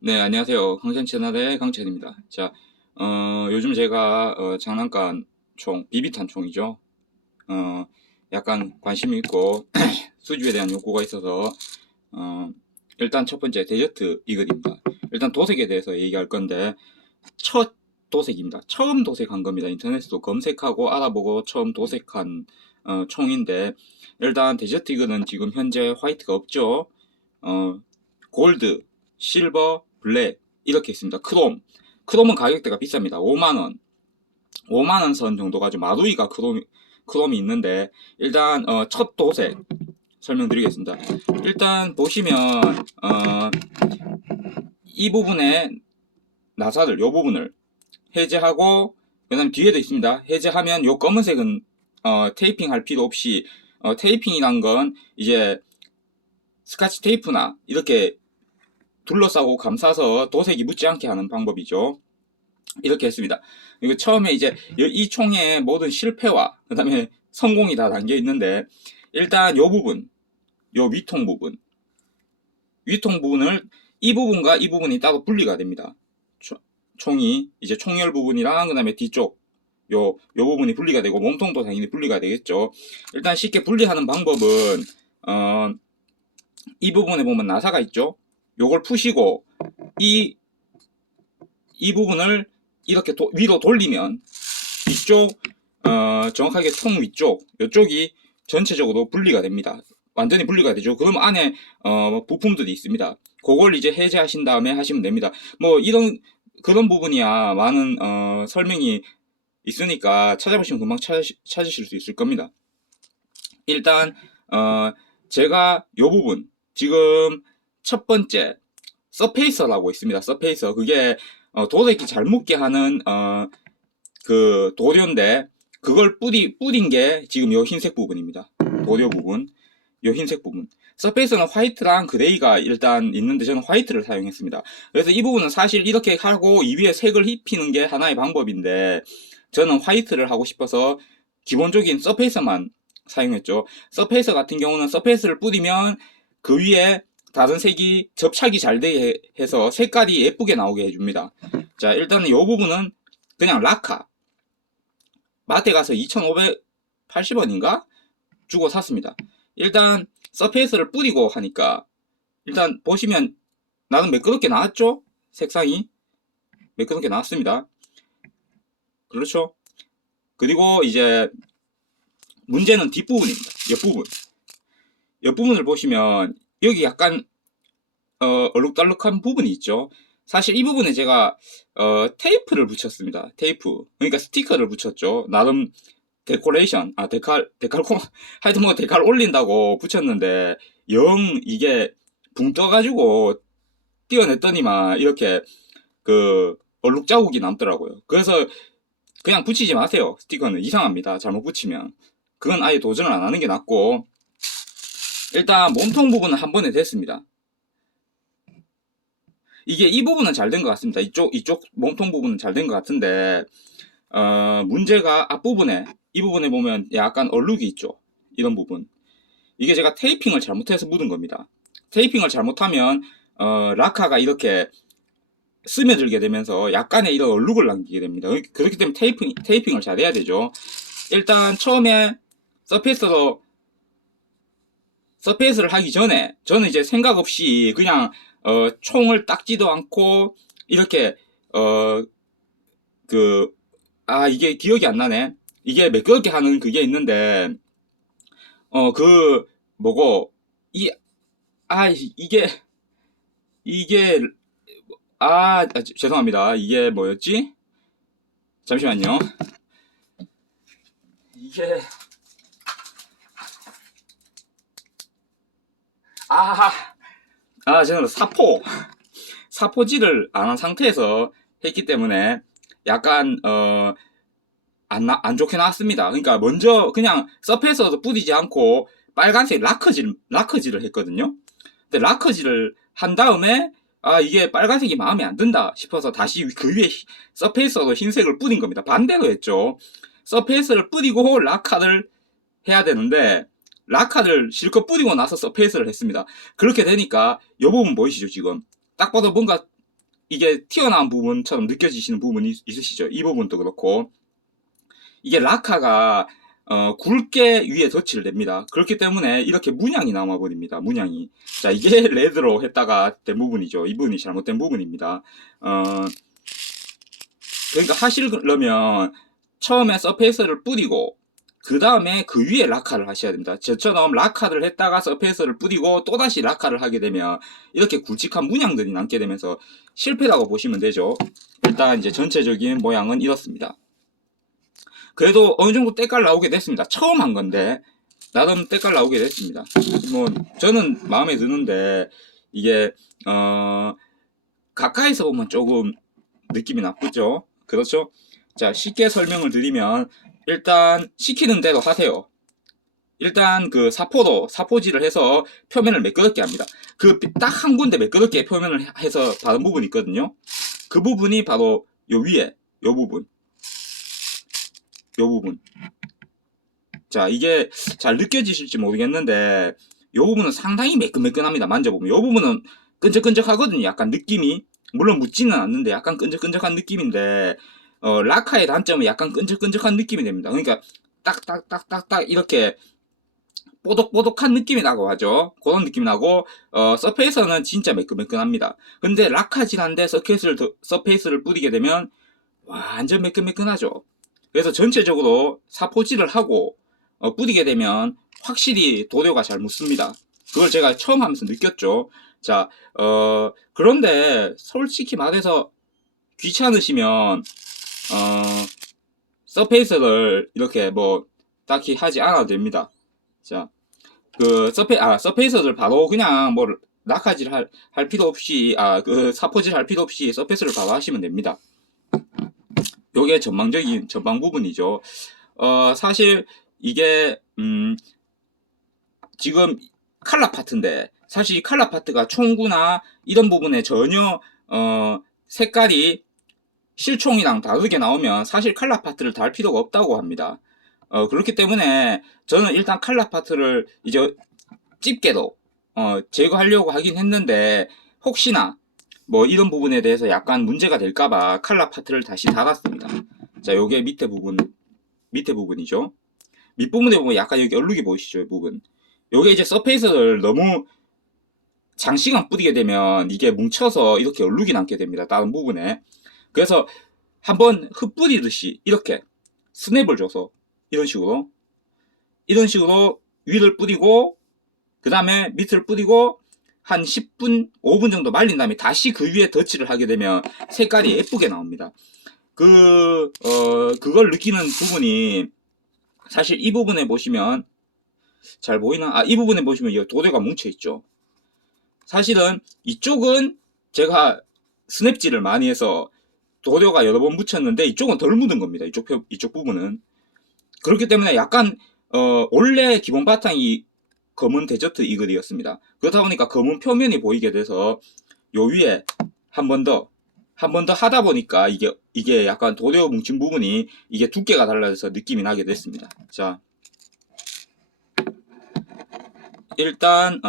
네, 안녕하세요. 강찬 채널의 강찬입니다. 자, 요즘 제가, 장난감 총, 비비탄 총이죠. 어, 약간 관심이 있고, 수집에 대한 욕구가 있어서, 어, 일단 첫 번째, 데저트 이글입니다. 일단 도색에 대해서 얘기할 건데, 첫 도색입니다. 처음 도색한 겁니다. 인터넷에도 검색하고 알아보고 처음 도색한, 총인데, 일단 데저트 이글은 지금 현재 화이트가 없죠. 어, 골드, 실버, 블랙 이렇게 있습니다. 크롬은 가격대가 비쌉니다. 5만원 5만원 선 정도가 좀 마루이가 크롬이 있는데 일단 첫 도색 설명드리겠습니다. 일단 보시면 이 부분에 나사를 요 부분을 해제하고 그 다음 뒤에도 있습니다. 해제하면 요 검은색은 테이핑 할 필요 없이 테이핑이란 건 이제 스카치 테이프나 이렇게 둘러싸고 감싸서 도색이 묻지 않게 하는 방법이죠. 이렇게 했습니다. 이거 처음에 이제 이 총의 모든 실패와 그 다음에 성공이 다 담겨 있는데 일단 요 부분, 요 위통 부분을 이 부분과 이 부분이 따로 분리가 됩니다. 총이 이제 총열 부분이랑 그 다음에 뒤쪽 요 부분이 분리가 되고 몸통도 당연히 분리가 되겠죠. 일단 쉽게 분리하는 방법은 이 부분에 보면 나사가 있죠. 요걸 푸시고 이 부분을 이렇게 위로 돌리면 위쪽 정확하게 통 위쪽 이쪽이 전체적으로 분리가 됩니다. 완전히 분리가 되죠. 그럼 안에 부품들이 있습니다. 그걸 이제 해제하신 다음에 하시면 됩니다. 뭐 이런 그런 부분이야 많은 설명이 있으니까 찾아보시면 금방 찾으실 수 있을 겁니다. 일단 제가 이 부분 지금 첫 번째 서페이서라고 있습니다. 서페이서 그게 도색이 잘 묻게 하는 그 도료인데 그걸 뿌린 게 지금 요 흰색 부분입니다. 도료 부분, 요 흰색 부분. 서페이스는 화이트랑 그레이가 일단 있는데 저는 화이트를 사용했습니다. 그래서 이 부분은 사실 이렇게 하고 이 위에 색을 입히는 게 하나의 방법인데 저는 화이트를 하고 싶어서 기본적인 서페이스만 사용했죠. 서페이스 같은 경우는 서페이스를 뿌리면 그 위에 다른 색이 접착이 잘 되게 해서 색깔이 예쁘게 나오게 해줍니다. 자, 일단은 이 부분은 그냥 라카. 마트에 가서 2,580원인가? 주고 샀습니다. 일단 서페이스를 뿌리고 하니까 일단 보시면 나는 매끄럽게 나왔죠? 색상이 매끄럽게 나왔습니다. 그렇죠? 그리고 이제 문제는 뒷부분입니다. 옆부분. 옆부분을 보시면 여기 약간 얼룩덜룩한 부분이 있죠. 사실 이 부분에 제가 테이프를 붙였습니다. 테이프. 그러니까 스티커를 붙였죠. 나름 데코레이션, 데칼 하여튼 뭐 데칼 올린다고 붙였는데 영 이게 붕 떠가지고 띄어냈더니만 이렇게 그 얼룩 자국이 남더라고요. 그래서 그냥 붙이지 마세요. 스티커는 이상합니다. 잘못 붙이면. 그건 아예 도전을 안 하는 게 낫고 일단 몸통 부분은 한 번에 됐습니다. 이게 이 부분은 잘 된 것 같습니다. 이쪽 몸통 부분은 잘 된 것 같은데 문제가 앞부분에 이 부분에 보면 약간 얼룩이 있죠. 이런 부분. 이게 제가 테이핑을 잘못해서 묻은 겁니다. 테이핑을 잘못하면 라카가 이렇게 스며들게 되면서 약간의 이런 얼룩을 남기게 됩니다. 그렇기 때문에 테이핑을 잘 해야 되죠. 일단 처음에 서페이스를 하기 전에 저는 이제 생각 없이 그냥 총을 닦지도 않고 이렇게 이게 기억이 안 나네. 이게 매끄럽게 하는 그게 있는데 그 뭐고 이 이게 이게 죄송합니다. 이게 뭐였지? 잠시만요. 이게 아, 저는 사포질을 안 한 상태에서 했기 때문에 약간 안 좋게 나왔습니다. 그러니까 먼저 그냥 서페이스도 뿌리지 않고 빨간색 라커질을 했거든요. 근데 라커질을 한 다음에 이게 빨간색이 마음에 안 든다 싶어서 다시 그 위에 서페이스도 흰색을 뿌린 겁니다. 반대로 했죠. 서페이스를 뿌리고 라카를 해야 되는데 라카를 실컷 뿌리고 나서 서페이스를 했습니다. 그렇게 되니까 이 부분 보이시죠 지금? 딱 봐도 뭔가 이게 튀어나온 부분처럼 느껴지시는 부분이 있으시죠? 이 부분도 그렇고, 이게 라카가 굵게 위에 덧칠을 됩니다. 그렇기 때문에 이렇게 문양이 남아버립니다. 문양이. 자, 이게 레드로 했다가 된 부분이죠. 이 부분이 잘못된 부분입니다. 그러니까 하시려면 처음에 서페이스를 뿌리고 그 다음에 그 위에 라카를 하셔야 됩니다. 저처럼 라카를 했다가 서페이스를 뿌리고 또다시 라카를 하게 되면 이렇게 굵직한 문양들이 남게 되면서 실패라고 보시면 되죠. 일단 이제 전체적인 모양은 이렇습니다. 그래도 어느 정도 때깔 나오게 됐습니다. 처음 한 건데 나름 때깔 나오게 됐습니다. 뭐 저는 마음에 드는데 이게 가까이서 보면 조금 느낌이 나쁘죠. 그렇죠? 자, 쉽게 설명을 드리면 일단 시키는 대로 하세요. 일단 그 사포질을 해서 표면을 매끄럽게 합니다. 그 딱 한 군데 매끄럽게 표면을 해서 바른 부분이 있거든요. 그 부분이 바로 요 위에 요 부분. 요 부분. 자, 이게 잘 느껴지실지 모르겠는데 요 부분은 상당히 매끈매끈합니다. 만져보면 요 부분은 끈적끈적하거든요. 약간 느낌이. 물론 묻지는 않는데 약간 끈적끈적한 느낌인데 라카의 단점은 약간 끈적끈적한 느낌이 됩니다. 그러니까 딱딱딱딱딱 이렇게 뽀독뽀독한 느낌이 나고 하죠. 그런 느낌이 나고 서페이스는 진짜 매끈매끈합니다. 근데 라카질한데 서페이스를 뿌리게 되면 완전 매끈매끈하죠. 그래서 전체적으로 사포질을 하고 뿌리게 되면 확실히 도료가 잘 묻습니다. 그걸 제가 처음 하면서 느꼈죠. 자, 그런데 솔직히 말해서 귀찮으시면 서페이스를 이렇게 뭐 딱히 하지 않아도 됩니다. 자, 그 서페이스를 바로 그냥 뭐 낙하질 할 필요 없이 그 사포질 할 필요 없이 서페이스를 바로 하시면 됩니다. 요게 전방적인 전방 부분이죠. 사실 이게 지금 칼라 파트인데 사실 이 칼라 파트가 총구나 이런 부분에 전혀 색깔이 실총이랑 다르게 나오면 사실 칼라 파트를 달 필요가 없다고 합니다. 그렇기 때문에 저는 일단 칼라 파트를 이제 집게로 제거하려고 하긴 했는데 혹시나 뭐 이런 부분에 대해서 약간 문제가 될까봐 칼라 파트를 다시 달았습니다. 자, 요게 밑에 부분이죠. 밑부분에 보면 약간 여기 얼룩이 보이시죠? 이 부분. 요게 이제 서페이스를 너무 장시간 뿌리게 되면 이게 뭉쳐서 이렇게 얼룩이 남게 됩니다. 다른 부분에. 그래서 한번 흩뿌리듯이 이렇게 스냅을 줘서 이런 식으로 위를 뿌리고 그 다음에 밑을 뿌리고 한 10분, 5분 정도 말린 다음에 다시 그 위에 덧칠을 하게 되면 색깔이 예쁘게 나옵니다. 그걸 느끼는 부분이 사실 이 부분에 보시면 잘 보이나? 이 부분에 보시면 이 도료가 뭉쳐 있죠. 사실은 이쪽은 제가 스냅질을 많이 해서 도료가 여러 번 묻혔는데 이쪽은 덜 묻은 겁니다. 이쪽 부분은. 그렇기 때문에 약간 원래 기본 바탕이 검은 데저트 이글이었습니다. 그렇다 보니까 검은 표면이 보이게 돼서 요 위에 한 번 더 하다 보니까 이게 약간 도료 뭉친 부분이 이게 두께가 달라져서 느낌이 나게 됐습니다. 자, 일단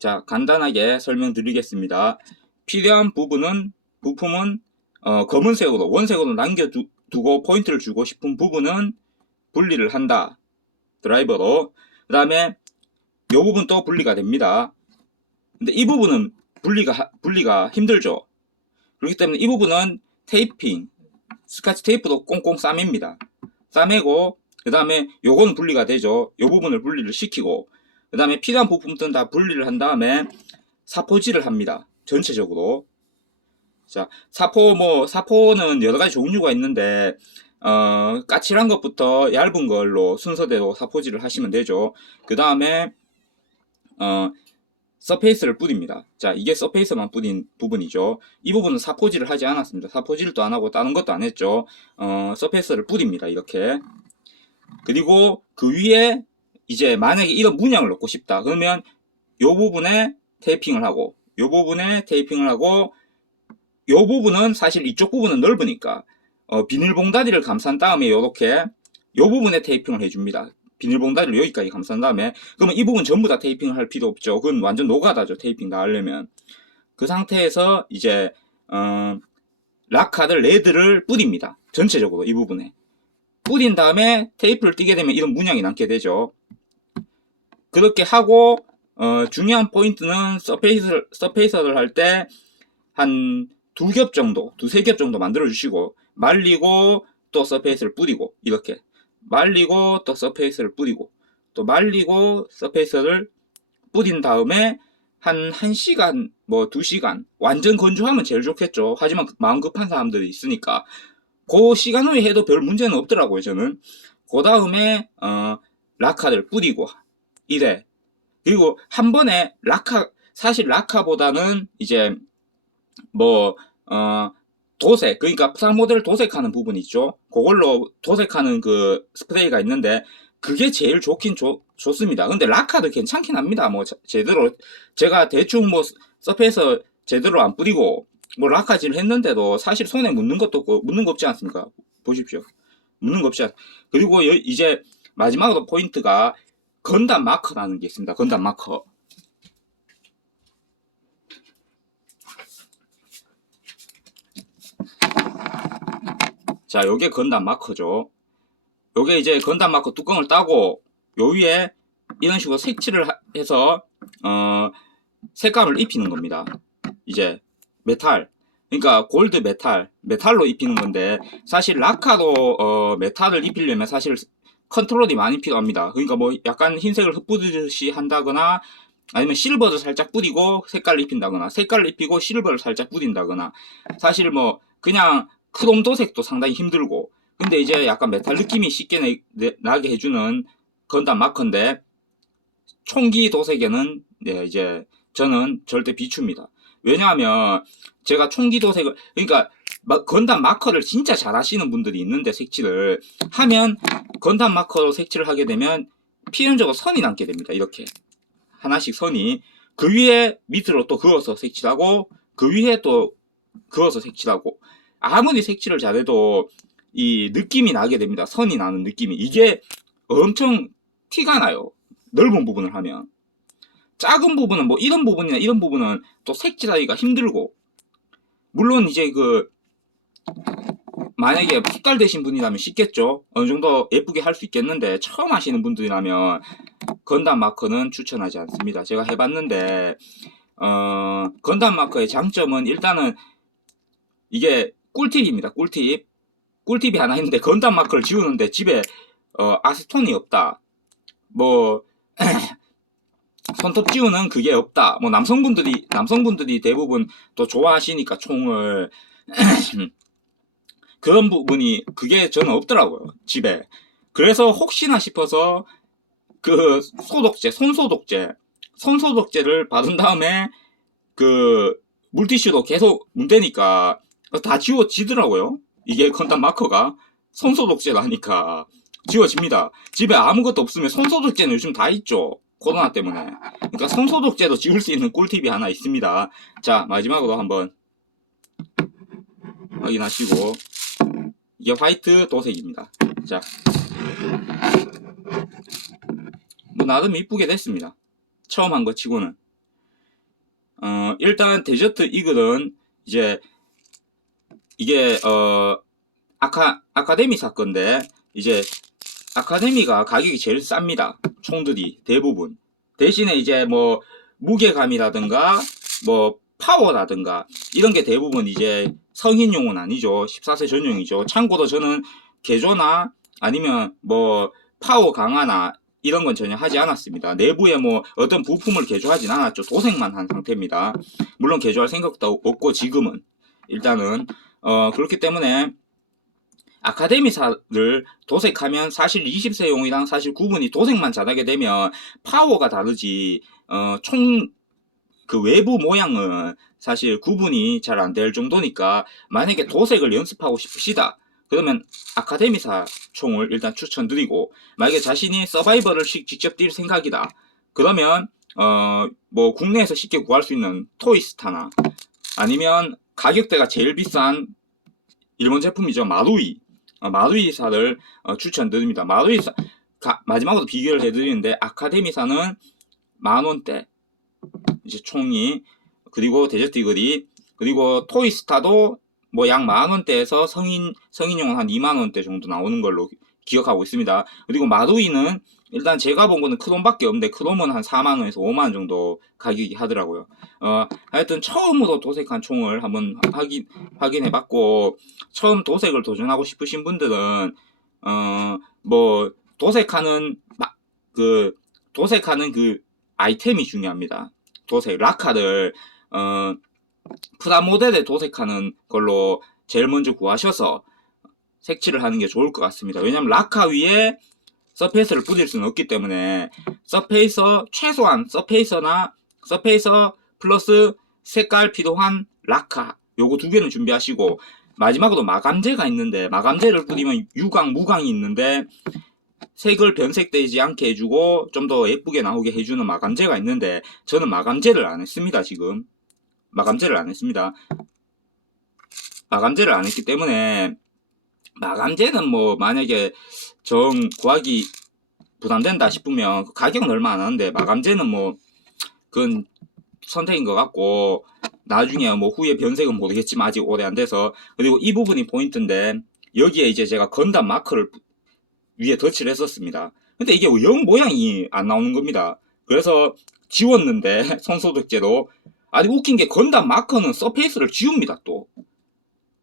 자, 간단하게 설명드리겠습니다. 필요한 부품은 검은색으로 원색으로 남겨두고 포인트를 주고 싶은 부분은 분리를 한다. 드라이버로. 그 다음에 이 부분도 분리가 됩니다. 근데 이 부분은 분리가 힘들죠. 그렇기 때문에 이 부분은 테이핑, 스카치 테이프로 꽁꽁 싸맵니다. 싸매고 그 다음에 요거는 분리가 되죠. 이 부분을 분리를 시키고 그 다음에 필요한 부품들은 다 분리를 한 다음에 사포질을 합니다. 전체적으로. 자, 사포는 여러 가지 종류가 있는데 까칠한 것부터 얇은 걸로 순서대로 사포질을 하시면 되죠. 그 다음에 서페이스를 뿌립니다. 자, 이게 서페이스만 뿌린 부분이죠. 이 부분은 사포질을 하지 않았습니다. 사포질도 안 하고 다른 것도 안 했죠. 서페이스를 뿌립니다. 이렇게. 그리고 그 위에 이제 만약에 이런 문양을 넣고 싶다. 그러면 요 부분에 테이핑을 하고 요 부분에 테이핑을 하고 요 부분은 사실 이쪽 부분은 넓으니까 비닐봉다리를 감싼 다음에 요렇게 요 부분에 테이핑을 해줍니다. 비닐봉다리를 여기까지 감싼 다음에 그러면 이 부분 전부 다 테이핑을 할 필요 없죠. 그건 완전 노가다죠. 테이핑 다 하려면. 그 상태에서 이제 락카드 레드를 뿌립니다. 전체적으로 이 부분에 뿌린 다음에 테이프를 띄게 되면 이런 문양이 남게 되죠. 그렇게 하고 중요한 포인트는 서페이서를 할 때 한 2겹 정도, 2-3겹 정도 만들어 주시고 말리고 또 서페이스를 뿌리고 이렇게 말리고 또 서페이스를 뿌리고 또 말리고 서페이스를 뿌린 다음에 한 1시간, 뭐 2시간 완전 건조하면 제일 좋겠죠. 하지만 마음 급한 사람들이 있으니까 그 시간 후에 해도 별 문제는 없더라고요. 저는 그 다음에 락카를 뿌리고 이래. 그리고 한 번에 사실 락카보다는 이제 뭐 도색, 그러니까 프라모델을 도색하는 부분 있죠. 그걸로 도색하는 그 스프레이가 있는데 그게 제일 좋긴 좋습니다. 근데 락카도 괜찮긴 합니다. 뭐 제대로 제가 대충 뭐 서페이서 제대로 안 뿌리고 뭐 락카질 했는데도 사실 손에 묻는 것도 없고 묻는 거 없지 않습니까? 보십시오. 묻는 거 없지 않. 그리고 이제 마지막으로 포인트가 건담 마커라는 게 있습니다. 건담 마커. 자, 요게 건담 마커죠. 요게 이제 건담 마커 뚜껑을 따고 요 위에 이런 식으로 색칠을 해서 색감을 입히는 겁니다. 이제 메탈, 그러니까 골드 메탈로 입히는 건데 사실 락카도 메탈을 입히려면 사실 컨트롤이 많이 필요합니다. 그러니까 뭐 약간 흰색을 흩뿌리듯이 한다거나 아니면 실버를 살짝 뿌리고 색깔을 입힌다거나 색깔을 입히고 실버를 살짝 뿌린다거나 사실 뭐 그냥 크롬 도색도 상당히 힘들고 근데 이제 약간 메탈 느낌이 쉽게 나게 해주는 건담 마커인데 총기 도색에는 네, 이제 저는 절대 비춥니다. 왜냐하면 제가 총기 도색을 그러니까 건담 마커를 진짜 잘 하시는 분들이 있는데 색칠을 하면 건담 마커로 색칠을 하게 되면 필연적으로 선이 남게 됩니다. 이렇게 하나씩 선이 그 위에 밑으로 또 그어서 색칠하고 그 위에 또 그어서 색칠하고 아무리 색칠을 잘해도 이 느낌이 나게 됩니다. 선이 나는 느낌이 이게 엄청 티가 나요. 넓은 부분을 하면 작은 부분은 뭐 이런 부분이나 이런 부분은 또 색칠하기가 힘들고 물론 이제 그 만약에 숙달되신 분이라면 쉽겠죠. 어느 정도 예쁘게 할 수 있겠는데 처음 하시는 분들이라면 건담 마커는 추천하지 않습니다. 제가 해봤는데 건담 마커의 장점은 일단은 이게 꿀팁입니다. 꿀팁이 하나 있는데 건담 마커를 지우는데 집에 아세톤이 없다. 뭐 손톱 지우는 그게 없다. 뭐 남성분들이 대부분 또 좋아하시니까 총을 그런 부분이 그게 저는 없더라고요. 집에. 그래서 혹시나 싶어서 그 소독제, 손소독제를 받은 다음에 그 물티슈도 계속 문대니까 다 지워지더라고요. 이게 건담 마커가 손소독제를 하니까 지워집니다. 집에 아무것도 없으면 손소독제는 요즘 다 있죠. 코로나 때문에. 그러니까 손소독제도 지울 수 있는 꿀팁이 하나 있습니다. 자, 마지막으로 한번 확인하시고 이게 화이트 도색입니다. 자, 뭐 나름 이쁘게 됐습니다. 처음 한 거 치고는. 일단 데저트 이글은 이제 이게 아카데미사 건데 이제 아카데미가 가격이 제일 쌉니다. 총들이 대부분. 대신에 이제 뭐 무게감이라든가 뭐 파워라든가 이런 게 대부분 이제 성인용은 아니죠. 14세 전용이죠. 참고로 저는 개조나 아니면 뭐 파워 강화나 이런 건 전혀 하지 않았습니다. 내부에 뭐 어떤 부품을 개조하진 않았죠. 도색만 한 상태입니다. 물론 개조할 생각도 없고 지금은 일단은 그렇기 때문에 아카데미사를 도색하면 사실 20세용이랑 사실 구분이 도색만 잘하게 되면 파워가 다르지 총 그 외부 모양은 사실 구분이 잘 안 될 정도니까 만약에 도색을 연습하고 싶으시다 그러면 아카데미사 총을 일단 추천드리고 만약에 자신이 서바이벌을 직접 뛸 생각이다 그러면 뭐 국내에서 쉽게 구할 수 있는 토이스타나 아니면 가격대가 제일 비싼 일본 제품이죠. 마루이사를 추천드립니다. 마루이사 마지막으로 비교를 해드리는데 아카데미사는 10,000원대 이제 총이 그리고 데저트 이글이 그리고 토이스타도 뭐 약 10,000원대에서 성인용은 한 20,000원대 정도 나오는 걸로 기억하고 있습니다. 그리고 마루이는 일단 제가 본 거는 크롬밖에 없는데 크롬은 한 4만원에서 5만원 정도 가격이 하더라고요. 하여튼 처음으로 도색한 총을 한번 확인해봤고, 처음 도색을 도전하고 싶으신 분들은 뭐 도색하는 그 아이템이 중요합니다. 도색 라카를 프라모델에 도색하는 걸로 제일 먼저 구하셔서 색칠을 하는 게 좋을 것 같습니다. 왜냐면 라카 위에 서페이서를 뿌릴 수는 없기 때문에 서페이서, 최소한 서페이서나 서페이서 플러스 색깔 필요한 라카 요거 두 개는 준비하시고, 마지막으로 마감제가 있는데, 마감제를 뿌리면 유광, 무광이 있는데 색을 변색되지 않게 해주고 좀 더 예쁘게 나오게 해주는 마감제가 있는데, 저는 마감제를 안 했습니다. 지금 마감제를 안 했습니다. 마감제를 안 했기 때문에, 마감제는 뭐 만약에 정 구하기 부담된다 싶으면 가격은 얼마 안 하는데, 마감제는 뭐 그건 선택인 것 같고, 나중에 뭐 후에 변색은 모르겠지만 아직 오래 안 돼서. 그리고 이 부분이 포인트인데, 여기에 이제 제가 건담 마커를 위에 덧칠을 했었습니다. 근데 이게 영 모양이 안 나오는 겁니다. 그래서 지웠는데 손소독제로. 아니 웃긴 게 건담 마커는 서페이스를 지웁니다. 또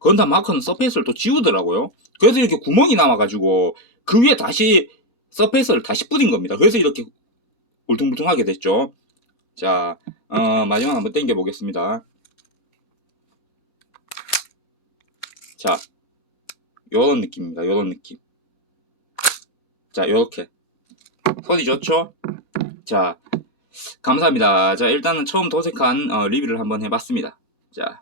건담 마커는 서페이스를 또 지우더라고요. 그래서 이렇게 구멍이 남아가지고 그 위에 다시 서페이스를 다시 뿌린 겁니다. 그래서 이렇게 울퉁불퉁하게 됐죠. 자, 마지막 한번 당겨 보겠습니다. 자, 요런 느낌입니다. 요런 느낌. 자, 요렇게 소리 좋죠? 자, 감사합니다. 자, 일단은 처음 도색한 리뷰를 한번 해봤습니다. 자,